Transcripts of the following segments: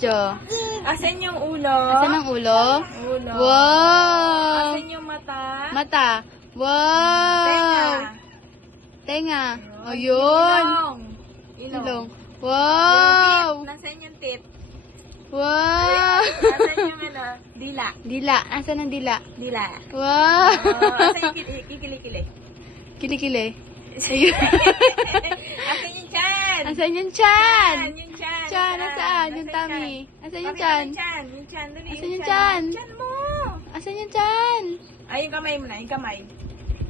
video. Asan yung ulo? Asan ang ulo? Ulo. Wow! Asan yung mata? Mata. Wow! Tenga. Tenga. O, yun. Ilong. Ilong. Yung Wow! tip. Nasaan yung tip? Wow! Asan yung dila? Dila. Asan ang dila? Dila. Wow! Asan yung kikili-kili? Kilikili. Asan yung chan? Asan yung chan? Yung chan. Chan, nasaan? Yung tummy. Asan yung chan? Yung chan. Dali, Asan yung chan? Chan mo. Asan yung chan? Ay, yung kamay mo na. Yung kamay.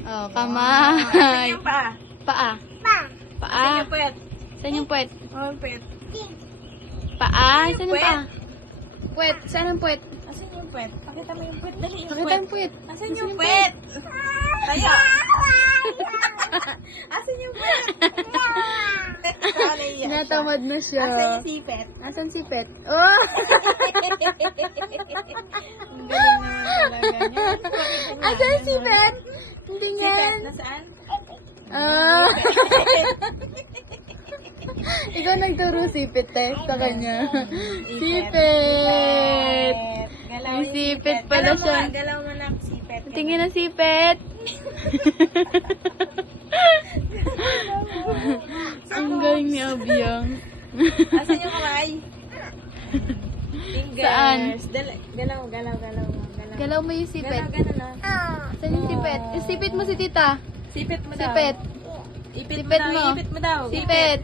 Oh, Asan kamay. yung paa? Paa. Asan Paa. yung puwet? Saan yung puwet? Oh, puwet. Paa. Yung Saan yung puwet? paa? Puwet. Saan ang puwet? Asan yung puwet? Pakita mo yung puwet. Dali, yung Pakita puwet. ang puwet. Asan yung puwet? Tayo. Asan yung puwet? Natamad na siya. Asan yung sipet? Asan si Pet? Oh! Ang galing na yun talaga niya. Asan si Pet? Hindi Sipet, yan. nasaan? Ah. Ikaw nagturo si Pet eh, sa kanya. Si Pet. Galaw May yung sipet pala Galaw mo siya. nga, galaw mo na sipet. Tingin na si Pet. Ang galing ni Abiang. Asan yung kamay? Fingers. Saan? Galaw. Galaw. Galaw mo yung si Pet. Galaw na. Saan yung si Pet? Sipit mo si tita. Sipit mo Si daw. Pet. Ipit Sipet mo mo. daw. Ipit mo daw. Si Pet.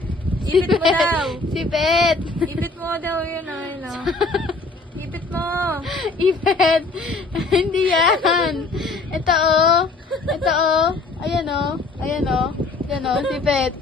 Ipit mo daw. Si Pet. Ipit mo daw. Yun o. Ipit mo. Ipet. Hindi yan. Ito oh. Ito oh. Ayan oh. Ayan oh. Yan oh. Si Pet.